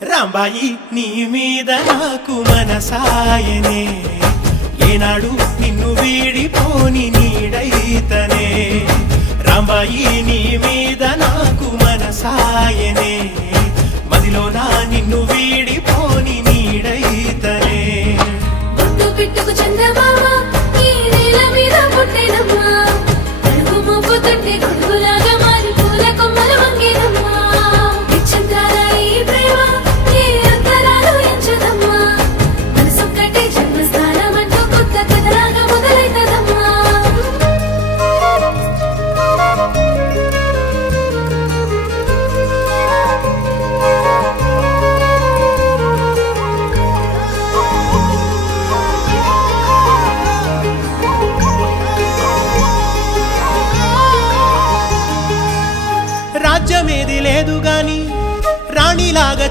రాంబాయి నీ మీద నాకు మనసాయనే ఏనాడు నిన్ను వీడిపోని నీడైతనే రాంబాయి నీ మీద నాకు మనసాయనే మదిలోన నిన్ను వీడిపోని నీడైతనే పుట్టు పిట్టుకు చందమామ ఈ నేల మీద పుట్టినమ్మా అడుగు మోపుతుంటే గొడుగులాగా మారి పూల కొమ్మలు వంగేనమ్మా నిశ్చంద్రాల ఈ ప్రేమ ఏ అంతరాలు ఎంచదమ్మా మనసొక్కటే జన్మస్థానం అంటూ కొత్త కథలాగా మొదలైతదమ్మా రాజ్యమేది లేదు గాని రాణిలాగా